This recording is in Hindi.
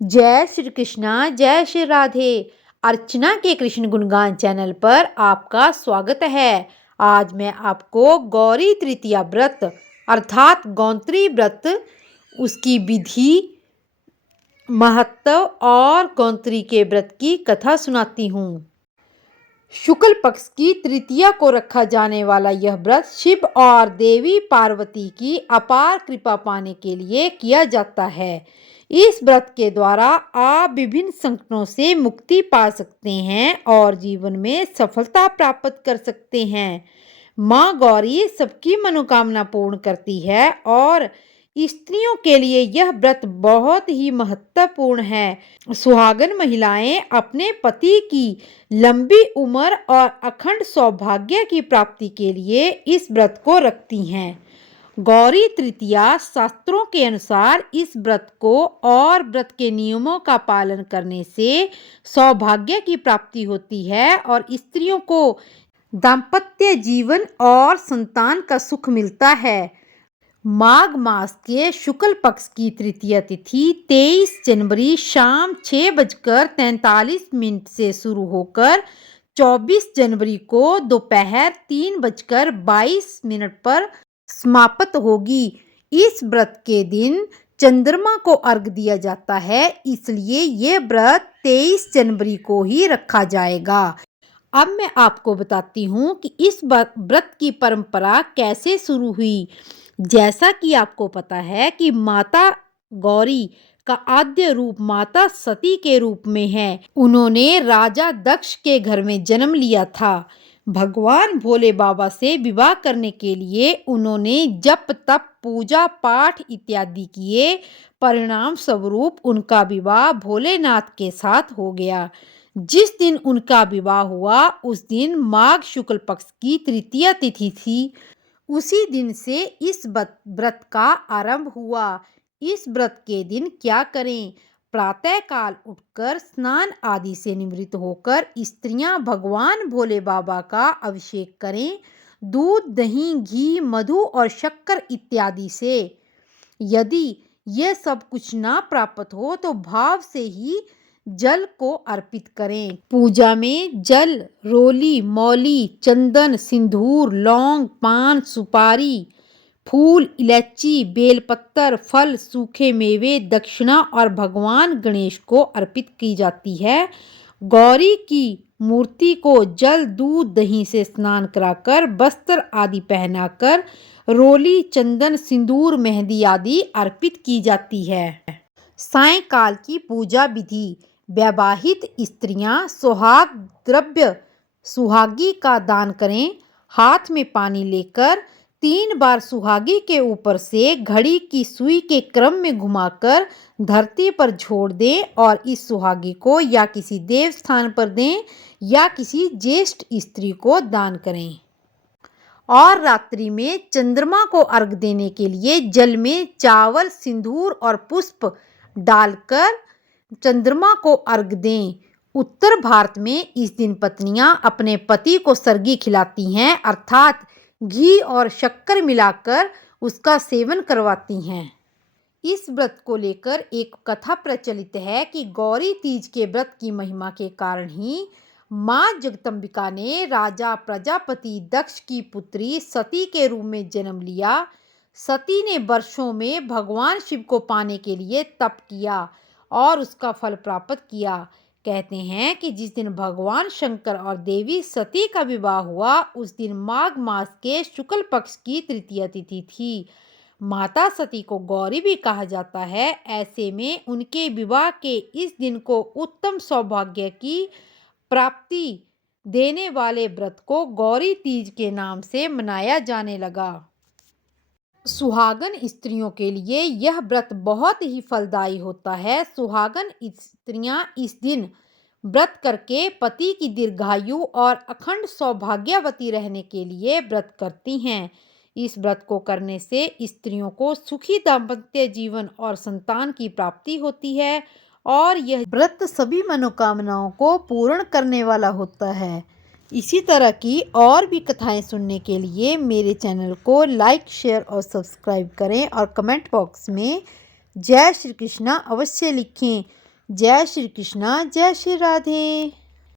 जय श्री कृष्णा, जय श्री राधे। अर्चना के कृष्ण गुणगान चैनल पर आपका स्वागत है। आज मैं आपको गौरी तृतीया व्रत अर्थात गौंत्री व्रत, उसकी विधि, महत्व और गौंत्री के व्रत की कथा सुनाती हूँ। शुक्ल पक्ष की तृतीया को रखा जाने वाला यह व्रत शिव और देवी पार्वती की अपार कृपा पाने के लिए किया जाता है। इस व्रत के द्वारा आप विभिन्न संकटों से मुक्ति पा सकते हैं और जीवन में सफलता प्राप्त कर सकते हैं। माँ गौरी सबकी मनोकामना पूर्ण करती है और स्त्रियों के लिए यह व्रत बहुत ही महत्वपूर्ण है। सुहागन महिलाएं अपने पति की लंबी उम्र और अखंड सौभाग्य की प्राप्ति के लिए इस व्रत को रखती हैं। गौरी तृतीया शास्त्रों के अनुसार इस व्रत को और व्रत के नियमों का पालन करने से सौभाग्य की प्राप्ति होती है और स्त्रियों को दाम्पत्य जीवन और संतान का सुख मिलता है। माघ मास के शुक्ल पक्ष की तृतीया तिथि 23 जनवरी शाम 6:43 से शुरू होकर 24 जनवरी को दोपहर 3:22 पर समाप्त होगी। इस व्रत के दिन चंद्रमा को अर्घ दिया जाता है, इसलिए ये व्रत 23 जनवरी को ही रखा जाएगा। अब मैं आपको बताती हूँ कि इस व्रत की परंपरा कैसे शुरू हुई। जैसा कि आपको पता है कि माता गौरी का आद्य रूप माता सती के रूप में है। उन्होंने राजा दक्ष के घर में जन्म लिया था। भगवान भोले बाबा से विवाह करने के लिए उन्होंने जप तप पूजा पाठ इत्यादि किए। परिणाम स्वरूप उनका विवाह भोलेनाथ के साथ हो गया। जिस दिन उनका विवाह हुआ उस दिन माघ शुक्ल पक्ष की तृतीया तिथि थी। उसी दिन से इस व्रत का आरंभ हुआ। इस व्रत के दिन क्या करें? प्रातः काल उठकर स्नान आदि से निवृत्त होकर स्त्रियां भगवान भोले बाबा का अभिषेक करें, दूध दही घी मधु और शक्कर इत्यादि से। यदि यह सब कुछ ना प्राप्त हो तो भाव से ही जल को अर्पित करें। पूजा में जल, रोली, मौली, चंदन, सिंदूर, लौंग, पान, सुपारी, फूल, इलायची, बेलपत्र, फल, सूखे मेवे, दक्षिणा और भगवान गणेश को अर्पित की जाती है। गौरी की मूर्ति को जल दूध दही से स्नान कराकर वस्त्र आदि पहनाकर रोली, चंदन, सिंदूर, मेहंदी आदि अर्पित की जाती है। सायंकाल की पूजा विधि। वैवाहित स्त्रियां सुहाग द्रव्य सुहागी का दान करें। हाथ में पानी लेकर 3 बार सुहागी के ऊपर से घड़ी की सुई के क्रम में घुमाकर धरती पर छोड़ दें और इस सुहागी को या किसी देव स्थान पर दें या किसी ज्येष्ठ स्त्री को दान करें। और रात्रि में चंद्रमा को अर्घ देने के लिए जल में चावल, सिंदूर और पुष्प डालकर चंद्रमा को अर्घ दें। उत्तर भारत में इस दिन पत्नियां अपने पति को सरगी खिलाती हैं, अर्थात घी और शक्कर मिलाकर उसका सेवन करवाती हैं। इस व्रत को लेकर एक कथा प्रचलित है कि गौरी तीज के व्रत की महिमा के कारण ही माँ जगदम्बिका ने राजा प्रजापति दक्ष की पुत्री सती के रूप में जन्म लिया। सती ने वर्षों में भगवान शिव को पाने के लिए तप किया और उसका फल प्राप्त किया। कहते हैं कि जिस दिन भगवान शंकर और देवी सती का विवाह हुआ उस दिन माघ मास के शुक्ल पक्ष की तृतीया तिथि थी। माता सती को गौरी भी कहा जाता है। ऐसे में उनके विवाह के इस दिन को उत्तम सौभाग्य की प्राप्ति देने वाले व्रत को गौरी तीज के नाम से मनाया जाने लगा। सुहागन स्त्रियों के लिए यह व्रत बहुत ही फलदायी होता है। सुहागन स्त्रियां इस दिन व्रत करके पति की दीर्घायु और अखंड सौभाग्यवती रहने के लिए व्रत करती हैं। इस व्रत को करने से स्त्रियों को सुखी दाम्पत्य जीवन और संतान की प्राप्ति होती है और यह व्रत सभी मनोकामनाओं को पूर्ण करने वाला होता है। इसी तरह की और भी कथाएं सुनने के लिए मेरे चैनल को लाइक, शेयर और सब्सक्राइब करें और कमेंट बॉक्स में जय श्री कृष्णा अवश्य लिखें। जय श्री कृष्णा, जय श्री राधे।